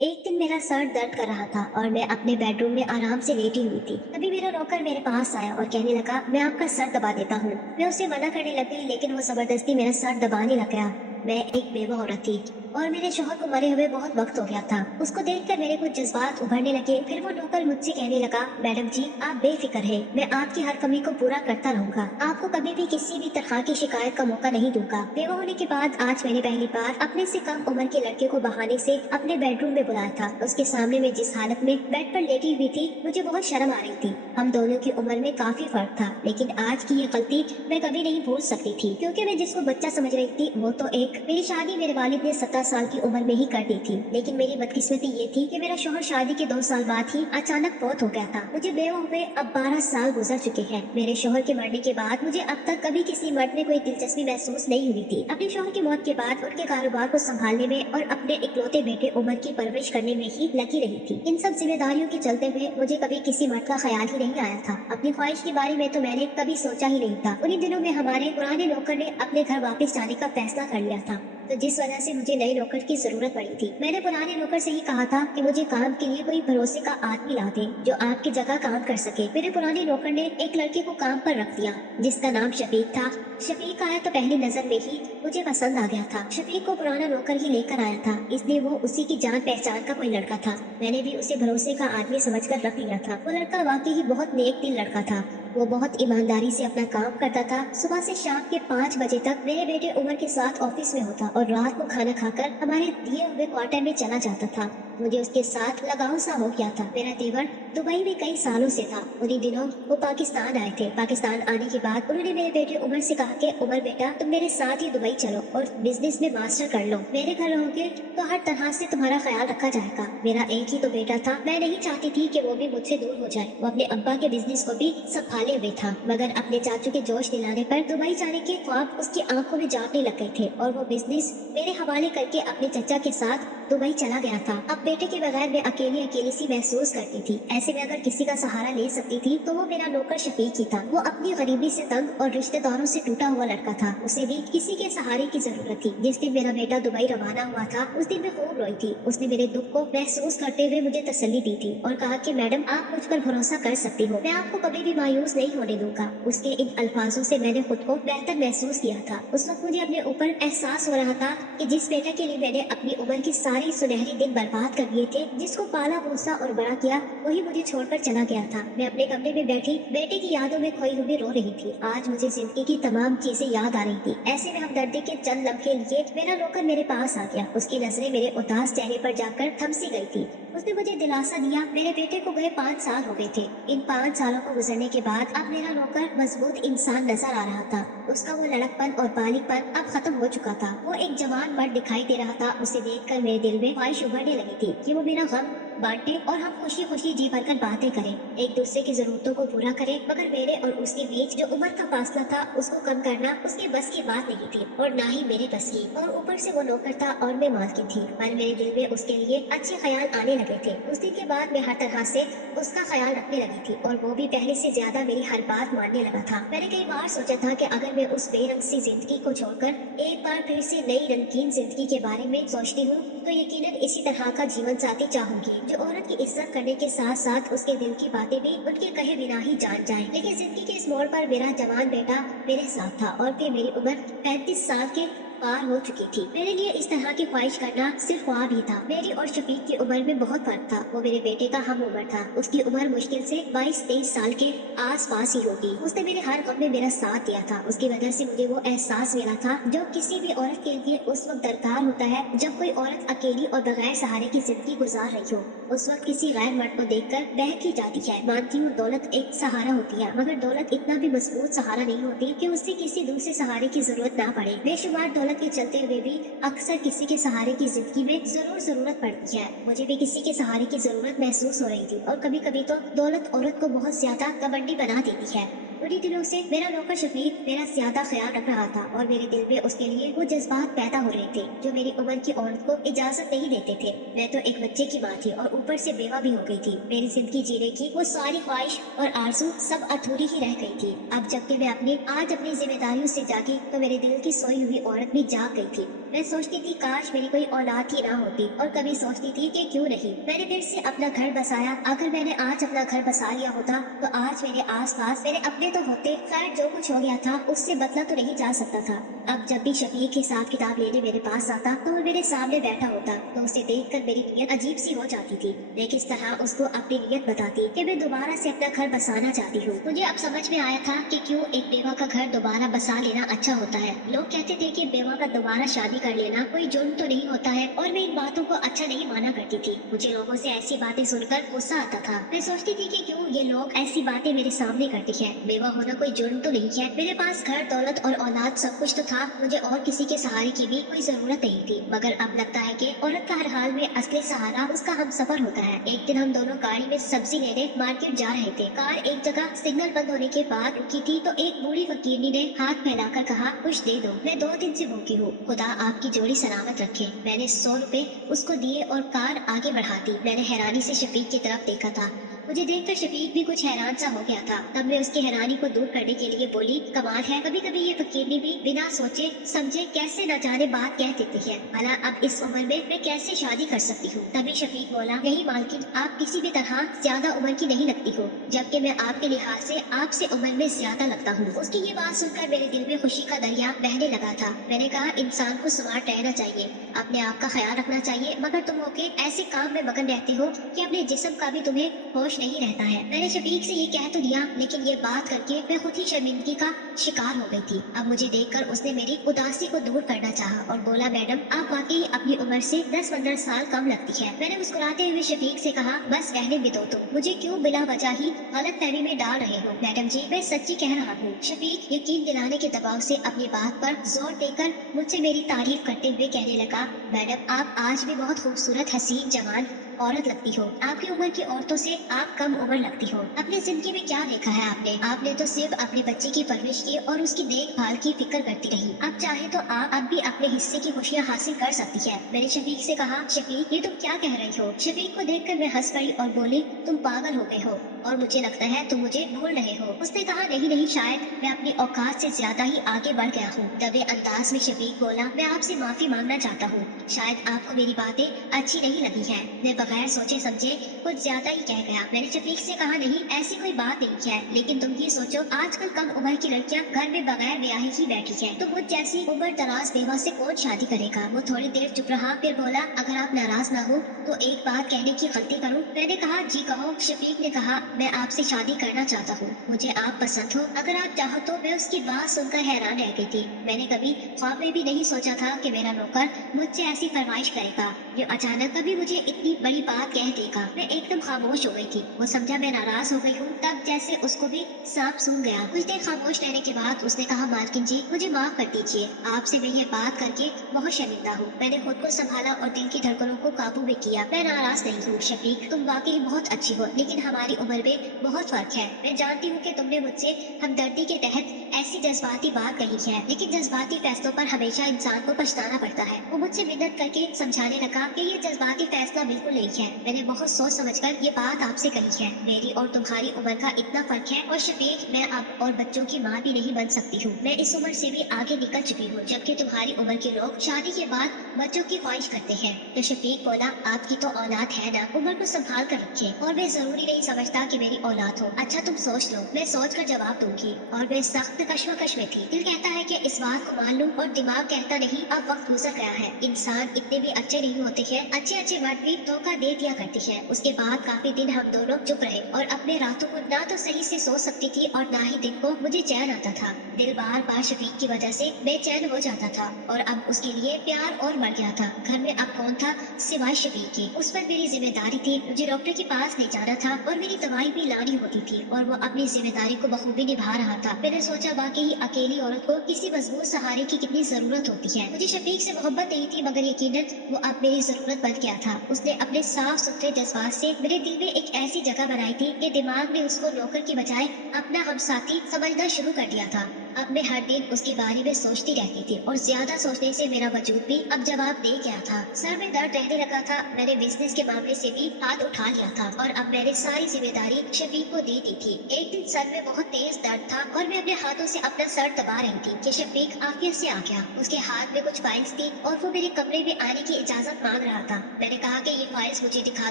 एक दिन मेरा सर दर्द कर रहा था और मैं अपने बेडरूम में आराम से लेटी हुई थी। तभी मेरा नौकर मेरे पास आया और कहने लगा, मैं आपका सर दबा देता हूँ। मैं उसे मना करने लग गई, लेकिन वो जबरदस्ती मेरा सर दबाने लग गया। मैं एक बेवा औरत थी और मेरे शौहर को मरे हुए बहुत वक्त हो गया था। उसको देखकर मेरे कुछ जज्बात उभरने लगे। फिर वो नौकर मुझसे कहने लगा, मैडम जी आप बेफिक्र है, मैं आपकी हर कमी को पूरा करता रहूंगा। आपको कभी भी किसी भी तरह की शिकायत का मौका नहीं दूंगा। बेवा होने के बाद आज मैंने पहली बार अपने से कम उम्र के लड़के को बहाने से अपने बेडरूम में बुलाया था। उसके सामने मैं जिस हालत में बेड पर लेटी हुई थी, मुझे बहुत शर्म आ रही थी। हम दोनों की उम्र में काफी फर्क था, लेकिन आज की ये गलती मैं कभी नहीं भूल सकती थी, क्योंकि मैं जिसको बच्चा समझ रही थी वो तो एक मेरी शादी मेरे वालिद ने 17 साल की उम्र में ही कर दी थी। लेकिन मेरी बदकिस्मती ये थी कि मेरा शौहर शादी के 2 साल बाद ही अचानक फौत हो गया था। मुझे बेवा हुए अब 12 साल गुजर चुके हैं। मेरे शौहर के मरने के बाद मुझे अब तक कभी किसी मर्द में कोई दिलचस्पी महसूस नहीं हुई थी। अपने शौहर की मौत के बाद उनके कारोबार को संभालने में और अपने इकलौते बेटे उमर की परवरिश करने में ही लगी रही थी। इन सब जिम्मेदारियों के चलते हुए मुझे कभी किसी मर्द का ख्याल ही नहीं आया था। अपनी ख्वाहिश के बारे में तो मैंने कभी सोचा ही नहीं था। उन्हीं दिनों में हमारे पुराने नौकर ने अपने घर वापस जाने का फैसला कर लिया था, तो जिस वजह से मुझे नए नौकर की जरूरत पड़ी थी। मैंने पुराने नौकर से ही कहा था कि मुझे काम के लिए कोई भरोसे का आदमी ला दे जो आपकी जगह काम कर सके। मेरे पुराने नौकर ने एक लड़के को काम पर रख दिया जिसका नाम शफीक था। शफीक आया तो पहली नजर में ही मुझे पसंद आ गया था। शफीक को पुराना नौकर ही लेकर आया था, इसलिए वो उसी की जान पहचान का कोई लड़का था। मैंने भी उसे भरोसे का आदमी समझकर रख लिया था। वो लड़का वाकई ही बहुत नेक दिल लड़का था। वो बहुत ईमानदारी से अपना काम करता था। सुबह से शाम के 5 बजे तक मेरे बेटे उमर के साथ ऑफिस में होता और रात को खाना खाकर हमारे दिए हुए क्वार्टर में चला जाता था। मुझे उसके साथ लगाव सा हो गया था। मेरा देवर दुबई में कई सालों से था। उन्हीं दिनों वो पाकिस्तान आए थे। पाकिस्तान आने के बाद उन्होंने मेरे बेटे उमर से कहा कि उमर बेटा तुम मेरे साथ ही दुबई चलो और बिजनेस में मास्टर कर लो। मेरे घर रहोगे तो हर तरह से तुम्हारा ख्याल रखा जाएगा। मेरा एक ही तो बेटा था। मैं नहीं चाहती थी कि वो भी मुझसे दूर हो जाए। वो अपने अब्बा के बिजनेस को भी संभाले हुए था, मगर अपने चाचू के जोश दिलाने पर दुबई जाने के ख्वाब उसकी आंखों में जागने लग गए थे और वो बिजनेस मेरे हवाले करके अपने चचा के साथ दुबई चला गया था। अब बेटे के बगैर मैं अकेली अकेली सी महसूस करती थी। ऐसे में अगर किसी का सहारा ले सकती थी तो वो मेरा नौकर शफीक ही था। वो अपनी गरीबी से तंग और रिश्तेदारों से टूटा हुआ लड़का था। उसे भी किसी के सहारे की जरूरत थी। जिस दिन मेरा बेटा दुबई रवाना हुआ था उस दिन मैं खूब रोई थी। उसने मेरे दुख को महसूस करते हुए मुझे तसल्ली दी थी और कहा कि मैडम आप मुझ पर भरोसा कर सकती हो, मैं आपको कभी भी मायूस नहीं होने दूंगा। उसके इन अल्फाजों से मैंने खुद को बेहतर महसूस किया था। उस वक्त मुझे अपने ऊपर एहसास हो रहा था कि जिस बेटे के लिए मैंने अपनी उम्र की सारी सुनहरी दिन बर्बाद कर दिए थे, जिसको पाला पोसा और बड़ा किया, वही मुझे छोड़कर चला गया था। मैं अपने कमरे में बैठी बेटे की यादों में खोई हुई रो रही थी। आज मुझे जिंदगी की तमाम चीजें याद आ रही थी। ऐसे में हमदर्दी के चंद लम्हे लिए मेरा नौकर मेरे पास आ गया। उसकी नजरें मेरे उदास चेहरे पर जाकर थम सी गई थी। उसने मुझे दिलासा दिया। मेरे बेटे को गए 5 साल हो गए थे। इन 5 सालों को गुजरने के बाद अब मेरा नौकर मजबूत इंसान नजर आ रहा था। उसका वो लड़कपन और बालिगपन अब खत्म हो चुका था। वो एक जवान मर्द दिखाई दे रहा था। उसे देखकर मेरे दिल में ख्वाहिश उभरने लगी थी कि वो मेरा गम बांटे और हम खुशी खुशी जी भरकर बातें करें, एक दूसरे की जरूरतों को पूरा करें। मगर मेरे और उसके बीच जो उम्र का फासला था उसको कम करना उसके बस की बात नहीं थी और ना ही मेरे बस की। और ऊपर से वो नौकर था और मैं मालकिन थी। पर मेरे दिल में उसके लिए अच्छे ख्याल आने लगे थे। उस दिन के बाद मैं हर तरह से उसका ख्याल रखने लगी थी और वो भी पहले से ज्यादा मेरी हर बात मानने लगा था। मैंने कई बार सोचा था कि अगर मैं उस बेरंग सी जिंदगी को छोड़कर एक बार फिर से नई रंगीन जिंदगी के बारे में सोचती हूँ तो यकीनन इसी तरह का जीवन साथी चाहूंगी, जो औरत की इज्जत करने के साथ साथ उसके दिल की बातें भी उनके कहे बिना ही जान जाए। लेकिन जिंदगी के इस मोड़ पर मेरा जवान बेटा मेरे साथ था और फिर मेरी उम्र 35 साल के पार हो चुकी थी। मेरे लिए इस तरह की ख्वाहिश करना सिर्फ ख्वाब ही था। मेरी और शफीक की उम्र में बहुत फर्क था। वो मेरे बेटे का हम उम्र था। उसकी उम्र मुश्किल से 22-23 साल के आस पास ही होगी। उसने मेरे हर गम में मेरा साथ दिया था। उसकी वजह से मुझे वो एहसास मिला था जो किसी भी औरत के लिए उस वक्त दरकार होता है जब कोई औरत अकेली और बगैर सहारे की जिंदगी गुजार रही हो। उस वक्त किसी गैर मर्द को देखकर बहक ही जाती है। मानती हूँ दौलत एक सहारा होती है, मगर दौलत इतना भी मजबूत सहारा नहीं होती कि उससे किसी दूसरे सहारे की जरूरत ना पड़े। बेशुमार दौलत के चलते हुए भी अक्सर किसी के सहारे की जिंदगी में जरूर जरूरत पड़ती है। मुझे भी किसी के सहारे की जरूरत महसूस हो रही थी और कभी कभी तो दौलत औरत को बहुत ज्यादा कबड्डी बना देती है। उन्हीं दिनों से मेरा नौकर शफीक मेरा ज्यादा ख्याल रख रहा था और मेरे दिल में उसके लिए वो जज्बात पैदा हो रहे थे जो मेरी उम्र की औरत को इजाजत नहीं देते थे। मैं तो एक बच्चे की माँ थी और ऊपर से बेवा भी हो गई थी। मेरी जिंदगी जीने की वो सारी ख्वाहिश और आरज़ू सब अधूरी ही रह गई थी। अब जबकि मैं आज अपनी जिम्मेदारियों से जागी तो मेरे दिल की सोई हुई औरत भी जाग गई थी। मैं सोचती थी काश मेरी कोई औलाद ही ना होती, और कभी सोचती थी कि क्यों नहीं मैंने फिर से अपना घर बसाया। अगर मैंने आज अपना घर बसा लिया होता तो आज मेरे आसपास मेरे अपने तो होते। खैर जो कुछ हो गया था उससे बदला तो नहीं जा सकता था। अब जब भी शफीक हिसाब किताब लेने मेरे पास आता तो वो मेरे सामने बैठा होता तो उसे देखकर मेरी नीयत अजीब सी हो जाती थी। मैं किस तरह उसको अपनी नीयत बताती कि मैं दोबारा से अपना घर बसाना चाहती हूँ। मुझे अब समझ में आया था कि क्यों एक बेवा का घर दोबारा बसा लेना अच्छा होता है। लोग कहते थे कि बेवा का दोबारा शादी कर लेना कोई जुर्म तो नहीं होता है, और मैं इन बातों को अच्छा नहीं माना करती थी। मुझे लोगों से ऐसी बातें सुनकर गुस्सा आता था। मैं सोचती थी कि क्यों ये लोग ऐसी बातें मेरे सामने करते हैं। बेवा होना कोई जुर्म तो नहीं है। मेरे पास घर दौलत और औलाद सब कुछ तो था। मुझे और किसी के सहारे की भी कोई जरूरत नहीं थी। मगर अब लगता है कि औरत का हर हाल में असली सहारा उसका हमसफर होता है। एक दिन हम दोनों गाड़ी में सब्जी लेने मार्केट जा रहे थे। कार एक जगह सिग्नल बंद होने के बाद रुकी थी तो एक बूढ़ी फकीरनी ने हाथ फैलाकर कहा, कुछ दे दो, मैं 2 दिन से भूखी हूँ, खुदा आपकी जोड़ी सलामत रखे। मैंने 100 रुपए उसको दिए और कार आगे बढ़ा दी। मैंने हैरानी से शफीक की तरफ देखा था। मुझे देखकर शफीक भी कुछ हैरान सा हो गया था। तब मैं उसकी हैरानी को दूर करने के लिए बोली, कमाल है, कभी कभी ये फकीरनी भी बिना सोचे समझे कैसे न जाने बात कह देती है। भला अब इस उम्र में मैं कैसे शादी कर सकती हूँ। तभी शफीक बोला, नहीं मालकिन, आप किसी भी तरह ज्यादा उम्र की नहीं लगती हो, जबकि मैं आपके लिहाज से आपसे उम्र में ज्यादा लगता हूँ। उसकी ये बात सुनकर मेरे दिल में खुशी का दरिया बहने लगा था। मैंने कहा, इंसान को स्मार्ट रहना चाहिए, अपने आप का ख्याल रखना चाहिए, मगर तुम होके ऐसे काम में मगन रहते हो कि अपने जिस्म का भी तुम्हें होश नहीं रहता है। मैंने शफीक से ये कह तो दिया, लेकिन ये बात करके मैं खुद ही शर्मिंदगी का शिकार हो गई थी। अब मुझे देखकर उसने मेरी उदासी को दूर करना चाहा और बोला, मैडम आप वाकई अपनी उम्र से 10-15 साल कम लगती है। मैंने मुस्कुराते हुए शफीक से कहा, बस रहने भी दो, तुम मुझे क्यों बिला वजह ही गलत फहमी में डाल रहे हो। मैडम जी मैं सच्ची कह रहा हूँ। शफीक यकीन दिलाने के दबाव से अपनी बात पर जोर देकर मुझसे मेरी तारीफ करते हुए कहने लगा, मैडम आप आज भी बहुत खूबसूरत हसीन जवान औरत लगती हो। आपकी उम्र की औरतों से आप कम उम्र लगती हो। अपनी जिंदगी में क्या देखा है आपने? आपने तो सिर्फ अपने बच्चे की परवरिश की और उसकी देखभाल की फिक्र करती रही। अब चाहे तो आप अब भी अपने हिस्से की खुशियाँ हासिल कर सकती है। मैंने शफीक से कहा, शफीक ये तुम क्या कह रही हो? शफीक को देखकर मैं हंस पड़ी और बोली, तुम पागल हो गए हो और मुझे लगता है तुम मुझे भूल रहे हो। उसने कहा, नहीं नहीं, शायद मैं अपनी औकात से ज्यादा ही आगे बढ़ गया हूँ। दबे अंदाज में शफीक बोला, मैं आपसे माफी मांगना चाहता हूँ, शायद आपको मेरी बातें अच्छी नहीं लगी है। मैं बगैर सोचे समझे कुछ ज्यादा ही कह गया। मैंने शफीक से कहा, नहीं ऐसी कोई बात नहीं है, लेकिन तुम ये सोचो आजकल कम उम्र की लड़कियां घर में बगैर ब्याह ही बैठी है, तो मुझ जैसी उम्र दराज बेवा से कौन शादी करेगा। वो थोड़ी देर चुप रहा, फिर बोला, अगर आप नाराज ना हो तो एक बात कहने की गलती करूं। मैंने कहा, जी कहो। शफीक ने कहा, मैं आपसे शादी करना चाहता हूँ, मुझे आप पसंद हो, अगर आप चाहो तो। मैं उसकी बात सुनकर हैरान रह गई थी। मैंने कभी ख्वाब में भी नहीं सोचा था कि मेरा नौकर मुझसे ऐसी फरमाइश करेगा, जो अचानक कभी मुझे इतनी बड़ी बात कह देगा। मैं एकदम खामोश हो गई थी। वो समझा मैं नाराज हो गई हूँ, तब जैसे उसको भी सांप सूंघ गया। कुछ देर खामोश रहने के बाद उसने कहा, मालकिन जी मुझे माफ कर दीजिए, आपसे मैं ये बात करके बहुत शर्मिंदा हूँ। मैंने खुद को संभाला और दिल की धड़कनों को काबू में किया। मैं नाराज नहीं हूँ शफीक, तुम वाकई बहुत अच्छी हो, लेकिन हमारी उम्र में बहुत फर्क है। मैं जानती हूँ कि तुमने मुझसे हमदर्दी के तहत ऐसी जज्बाती बात कही है, लेकिन जज्बाती फैसलों पर हमेशा इंसान को पछताना पड़ता है। वो मुझसे मिन्नत करके समझाने लगा कि ये जज्बाती फैसला बिल्कुल नहीं है। मैंने बहुत सोच समझकर ये बात आपसे कही है। मेरी और तुम्हारी उम्र का इतना फर्क है, और शफीक मैं अब और बच्चों की माँ भी नहीं बन सकती हूँ। मैं इस उम्र से भी आगे निकल चुकी हूँ, जबकि तुम्हारी उम्र के लोग शादी के बाद बच्चों की ख्वाहिश करते हैं। तो शफीक बोला, आपकी तो औलाद है ना, उम्र को संभाल कर रखे, और मैं जरूरी नहीं समझता कि मेरी औलाद हो। अच्छा तुम सोच लो, मैं सोच कर जवाब दूंगी। और मैं सख्त कश्मकश में थी। दिल कहता है कि इस बात को मान लूं, और दिमाग कहता नहीं अब वक्त गुजर गया है। इंसान इतने भी अच्छे नहीं होते हैं, अच्छे अच्छे मर्द भी धोखा दे दिया करते हैं। उसके बाद काफी दिन हम दोनों चुप रहे, और अपने रातों को ना तो सही से सो सकती थी और ना ही दिन को मुझे चैन आता था। दिल बार बार शफीक की वजह से बेचैन हो जाता था, और अब उसके लिए प्यार और बढ़ गया था। घर में अब कौन था सिवाय शफीक के? उस पर मेरी जिम्मेदारी थी, मुझे डॉक्टर के पास ले जाना था और मेरी दवाई भी लानी होती थी, और वो अपनी जिम्मेदारी को बखूबी निभा रहा था। मैंने सोचा वाकई अकेली औरत को किसी मजबूत सहारे की कितनी जरूरत होती है। मुझे शफीक से मोहब्बत नहीं थी, मगर यकीनन वो अब मेरी जरूरत बन गया था। उसने अपने साफ सुथरे जज्बात से मेरे दिल में एक ऐसी जगह बनाई थी कि दिमाग ने उसको नौकर की बजाय अपना हमसाथी समझना शुरू कर दिया था। अब मैं हर दिन उसके बारे में सोचती रहती थी और ज्यादा सोचने से मेरा वजूद भी अब जवाब दे गया था। सर में दर्द रहने लगा था। मैंने बिजनेस के मामले से भी हाथ उठा लिया था और अब मैंने सारी जिम्मेदारी शफीक को दे दी थी। एक दिन सर में बहुत तेज दर्द था और मैं अपने हाथों से अपना सर दबा रही थी कि शफीक आफियत से आ गया। उसके हाथ में कुछ फाइल्स थी और वो मेरे कमरे में आने की इजाजत मांग रहा था। मैंने कहा कि ये फाइल्स मुझे दिखा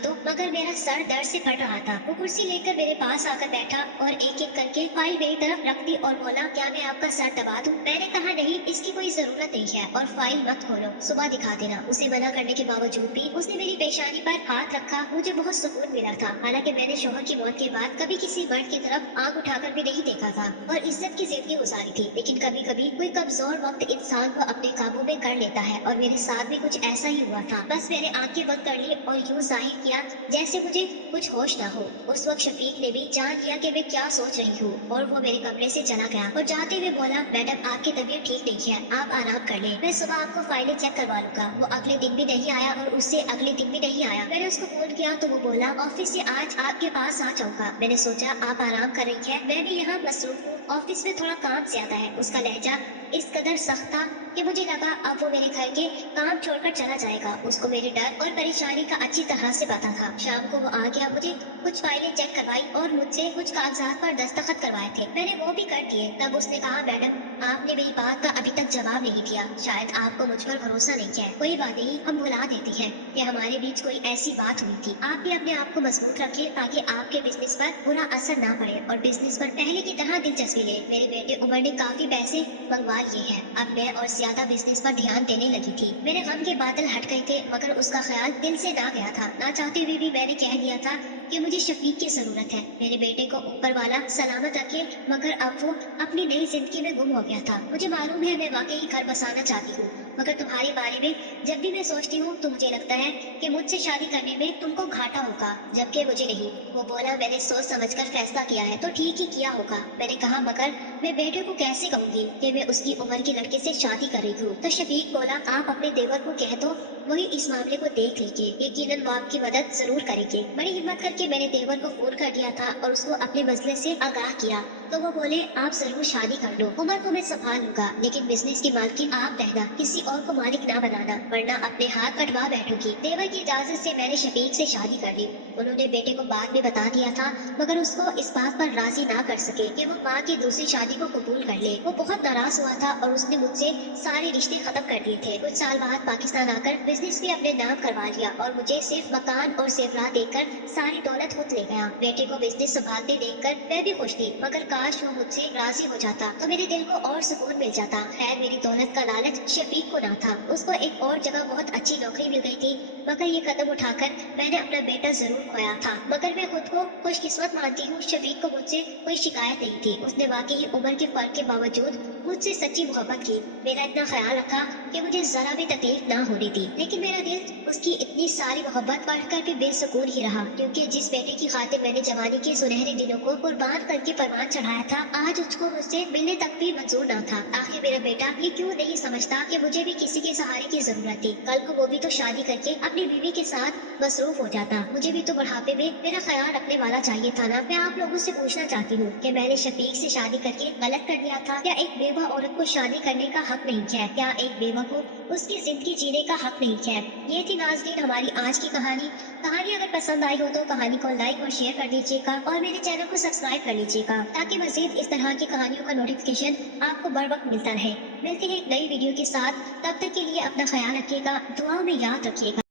दो, मगर मेरा सर दर्द से फट रहा था। वो कुर्सी लेकर मेरे पास आकर बैठा और एक एक करके फाइल मेरी तरफ रख दी और बोला, क्या मैं आपका सर दबा दूं? मैंने कहा नहीं, इसकी कोई जरूरत नहीं है और फाइल मत खोलो, सुबह दिखा देना। उसे मना करने के बावजूद भी उसने मेरी पेशानी पर हाथ रखा। मुझे बहुत सुकून मिला था। हालांकि मैंने शोहर की मौत के बाद कभी किसी मर्द की तरफ आंख उठाकर भी नहीं देखा था और इज्जत की जिंदगी गुजारी थी। लेकिन कभी कभी कोई कमजोर वक्त इंसान को अपने काबू में कर लेता है और मेरे साथ भी कुछ ऐसा ही हुआ था। बस मैंने आंखें बंद कर ली और यूं जाहिर किया जैसे मुझे कुछ होश ना हो। उस वक्त शफीक ने भी जान लिया कि मैं क्या सोच रही हूँ और वो मेरे कमरे से चला गया और जाते हुए बोला, मैडम आपकी तबीयत ठीक नहीं है, आप आराम कर लें, मैं सुबह आपको फाइलें चेक करवा लूंगा। वो अगले दिन भी नहीं आया और उससे अगले दिन भी नहीं आया। मैंने उसको फोन किया तो वो बोला, ऑफिस से आज आपके पास आ जाऊंगा। मैंने सोचा आप आराम कर रही है, मैं भी यहाँ मसरूफ हूँ, ऑफिस में थोड़ा काम ज्यादा है। उसका लहजा इस कदर सख्त था कि मुझे लगा अब वो मेरे घर के काम छोड़कर चला जाएगा। उसको मेरे डर और परेशानी का अच्छी तरह से पता था। शाम को वो आ गया, मुझे कुछ फाइलें चेक करवाई और मुझसे कुछ कागजात पर दस्तखत करवाए थे। मैंने वो भी कर दिए। तब उसने कहा, मैडम आपने मेरी बात का अभी तक जवाब नहीं दिया, शायद आपको मुझ पर भरोसा नहीं है। कोई बात नहीं, हम भुला देते हैं कि हमारे बीच कोई ऐसी बात हुई थी। आप भी अपने आप को मजबूत रखिए ताकि आपके बिजनेस पर बुरा असर ना पड़े और बिजनेस पर पहले की तरह दिलचस्पी ले। मेरे बेटे उमर ने काफी पैसे मंगवा लिए हैं। अब मैं और ज्यादा बिजनेस पर ध्यान देने लगी थी। मेरे गम के बादल हट गए थे, मगर उसका ख्याल दिल से ना गया था। ना चाहते हुए भी मैंने कह दिया था कि मुझे शफीक की जरूरत है। मेरे बेटे को ऊपर वाला सलामत रखे, मगर अब वो अपनी नई जिंदगी में गुम हो गया था। मुझे मालूम है मैं वाकई घर बसाना चाहती हूँ, मगर तुम्हारे बारे में जब भी मैं सोचती हूँ तो मुझे लगता है कि मुझसे शादी करने में तुमको घाटा होगा, जबकि मुझे नहीं। वो बोला, मैंने सोच समझकर फैसला किया है तो ठीक ही किया होगा। मैंने कहा, मगर मैं बेटे को कैसे कहूंगी कि मैं उसकी उम्र के लड़के से शादी कर रही हूँ? तो शफीक बोला, आप अपने देवर को कह दो, वही इस मामले को देख लेंगे, यकीनन वो आपकी मदद जरूर करेंगे। बड़ी हिम्मत करके मैंने देवर को फोन कर दिया था और उसको अपने मसले से आगाह किया। तो वो बोले, आप जरूर शादी कर लो, उमर को मैं संभाल लूंगा, लेकिन बिजनेस की मालकिन आप रहना, किसी और को मालिक ना बनाना, वरना अपने हाथ कटवा बैठोगी। देवर की इजाजत से मैंने शफीक से शादी कर ली। उन्होंने बेटे को बाद में बता दिया था, मगर उसको इस बात पर राजी ना कर सके कि वो माँ की दूसरी शादी को कबूल कर ले। वो बहुत नाराज हुआ था और उसने मुझसे सारे रिश्ते खत्म कर दिए थे। कुछ साल बाद पाकिस्तान आकर बिजनेस भी अपने नाम करवा लिया और मुझे सिर्फ मकान और जेवरात देकर सारी दौलत खुद ले गया। बेटे को बिजनेस संभालते देखकर मैं भी खुश थी, मगर काश वो मुझसे राजी हो जाता तो मेरे दिल को और सुकून मिल जाता। खैर, मेरी दौलत का लालच शफीक को ना था। उसको एक और जगह बहुत अच्छी नौकरी मिल गई थी, मगर ये कदम उठाकर मैंने अपना बेटा जरूर खोया था। मगर मैं खुद को खुशकिस्मत मानती हूँ, शफीक को मुझसे कोई शिकायत नहीं थी। उसने वाकई उम्र के फर्क के बावजूद मुझसे सच्ची मोहब्बत की, मेरा इतना ख्याल रखा कि मुझे जरा भी तकलीफ ना होने दी। लेकिन मेरा दिल उसकी इतनी सारी मोहब्बत पढ़कर भी बेसुकून ही रहा, क्योंकि जिस बेटे की खातिर मैंने जवानी के सुनहरे दिनों को कुर्बान करके परवान चढ़ाया था, आज उसको मुझसे मिलने तक भी मंजूर ना था। आखिर मेरा बेटा ये क्यों नहीं समझता कि मुझे भी किसी के सहारे की जरूरत थी? कल को वो भी तो शादी करके अपनी बीवी के साथ मसरूफ हो जाता। मुझे भी तो बुढ़ापे में मेरा ख्याल रखने वाला चाहिए था ना। मैं आप लोगों से पूछना चाहती हूँ कि मैंने शफीक से शादी करके गलत कर दिया था? क्या एक बेवा औरत को शादी करने का हक नहीं है? क्या एक बेवा को उसकी जिंदगी जीने का हक नहीं है? ये थी नाज़रीन हमारी आज की कहानी। कहानी अगर पसंद आई हो तो कहानी को लाइक और शेयर कर दीजिएगा और मेरे चैनल को सब्सक्राइब कर लीजिएगा, ताकि मजीद इस तरह की कहानियों का नोटिफिकेशन आपको बर वक्त मिलता रहे। मिलते हैं एक नई वीडियो के साथ, तब तक के लिए अपना ख्याल रखिएगा, दुआओं में याद रखिएगा।